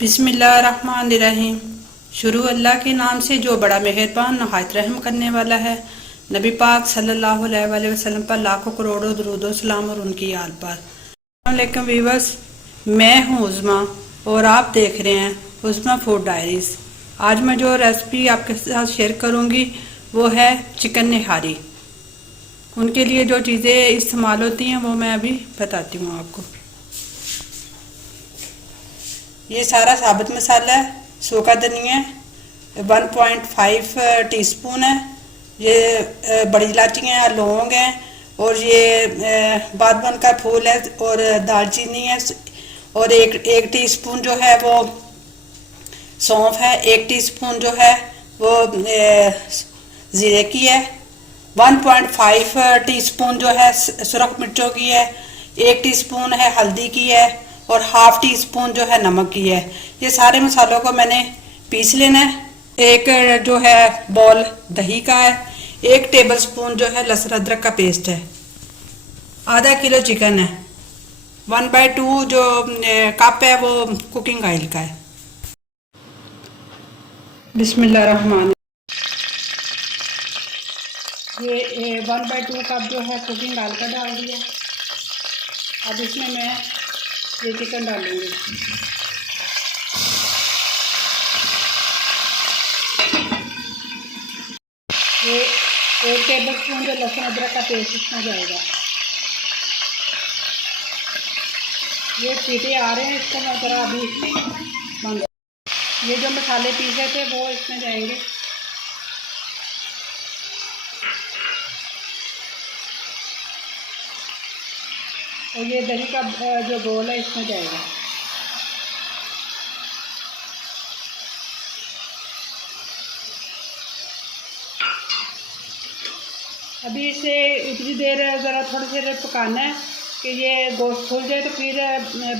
बिस्मिल्लाहिर्रहमानिर्रहीम। शुरू अल्लाह के नाम से जो बड़ा मेहरबान नहायत रहम करने वाला है। नबी पाक सल्लल्लाहु अलैहि वसल्लम पर लाखों करोड़ों दरूद सलाम और उनकी याद पर। अस्सलाम वालेकुम वीवर्स, मैं हूँ उज़मा और आप देख रहे हैं उज़मा फूड डायरीज़। आज मैं जो रेसिपी आपके साथ शेयर करूँगी वो है चिकन निहारी। उनके लिए जो चीज़ें इस्तेमाल होती हैं वो मैं अभी बताती हूँ आपको। ये सारा साबुत मसाला है, सूखा धनिया 1.5 टीस्पून है, ये बड़ी इलायचियाँ हैं, लौंग हैं और ये बादवन का फूल है और दालचीनी है और एक टीस्पून जो है वो सौंफ है, 1 टीस्पून जो है वो ज़ीरे की है, 1.5 टीस्पून जो है सुरख मिर्चों की है, 1 टीस्पून है हल्दी की है और हाफ टी स्पून जो है नमक की है। ये सारे मसालों को मैंने पीस लेना है। एक जो है बॉल दही का है, 1 टेबल स्पून जो है लहसुन अदरक का पेस्ट है, आधा किलो चिकन है, 1/2 जो कप है वो कुकिंग ऑयल का है। बिस्मिल्लाहिर्रहमानिर्रहीम। ये 1/2 कप जो है कुकिंग ऑयल का डाल दिया। अब इसमें मैं ये चिकन डालूंगी। ये 1 टेबल स्पून जो लहसुन अदरक का पेस्ट इसमें जाएगा। ये सीटे आ रहे हैं, इसको मैं ज़रा अभी बंद। ये जो मसाले पीसे थे वो इसमें जाएंगे। और ये दही का जो घोल है इसमें जाएगा। अभी इसे इतनी देर ज़रा थोड़ी देर पकाना है कि ये गोश्त फूल जाए, तो फिर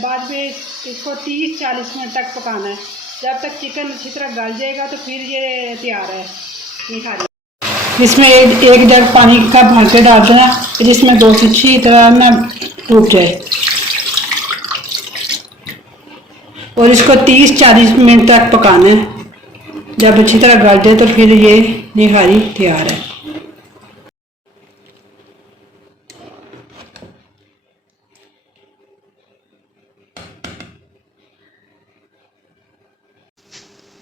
बाद में इसको 30-40 मिनट तक पकाना है। जब तक चिकन अच्छी तरह गल जाएगा तो फिर ये तैयार है निहारी। इसमें एक जग पानी का भर के डाल देना जिसमें गोश्त अच्छी तरह ना टूट जाए और इसको 30-40 मिनट तक पकाना है। जब अच्छी तरह गल जाए तो फिर ये निहारी तैयार है।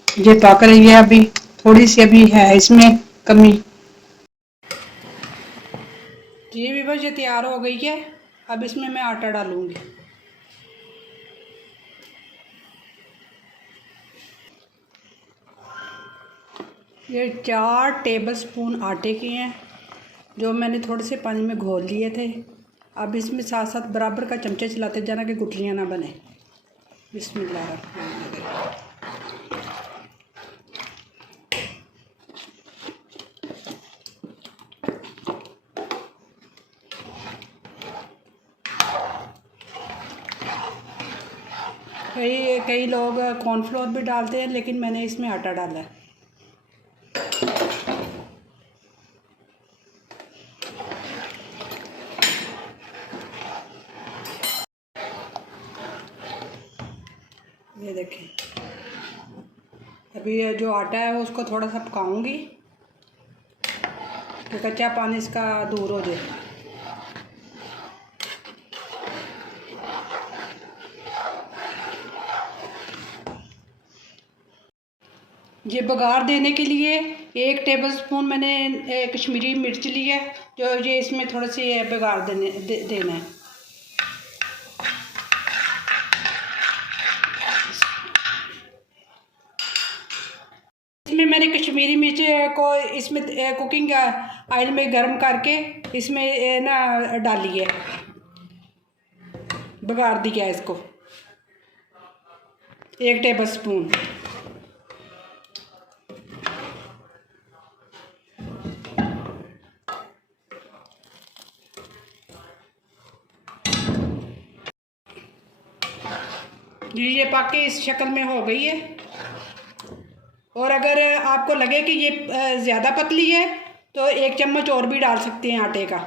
ये पक रही है, अभी थोड़ी सी अभी है इसमें कमी। जी वीवर्स, ये तैयार हो गई है। अब इसमें मैं आटा डालूंगी। ये 4 टेबल स्पून आटे के हैं जो मैंने थोड़े से पानी में घोल लिए थे। अब इसमें साथ साथ बराबर का चमचे चलाते जाना कि गुठलियाँ ना बने। बिस्मिल्लाह। कई लोग कॉर्नफ्लोर भी डालते हैं, लेकिन मैंने इसमें आटा डाला है। ये देखें, अभी ये जो आटा है वो उसको थोड़ा सा पकाऊंगी कि कच्चा पानी इसका दूर हो जाए। ये बघार देने के लिए 1 टेबल स्पून मैंने कश्मीरी मिर्च ली है, जो ये इसमें थोड़ा सी बघार देना है। इसमें मैंने कश्मीरी मिर्च को इसमें कुकिंग ऑयल में गर्म करके इसमें ना डाली है, बघार दिया है इसको 1 टेबल स्पून। जी, ये पक के इस शक्ल में हो गई है। और अगर आपको लगे कि ये ज़्यादा पतली है तो 1 चम्मच और भी डाल सकते हैं आटे का।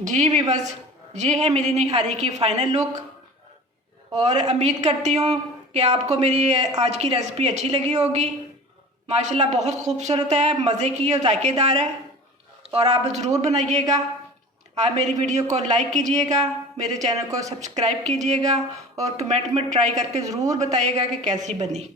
जी भी बस, ये है मेरी निहारी की फाइनल लुक। और उम्मीद करती हूँ कि आपको मेरी आज की रेसिपी अच्छी लगी होगी। माशाल्लाह बहुत खूबसूरत है, मज़े की और जायकेदार है, और आप ज़रूर बनाइएगा। आप मेरी वीडियो को लाइक कीजिएगा, मेरे चैनल को सब्सक्राइब कीजिएगा और कमेंट में ट्राई करके ज़रूर बताइएगा कि कैसी बनी।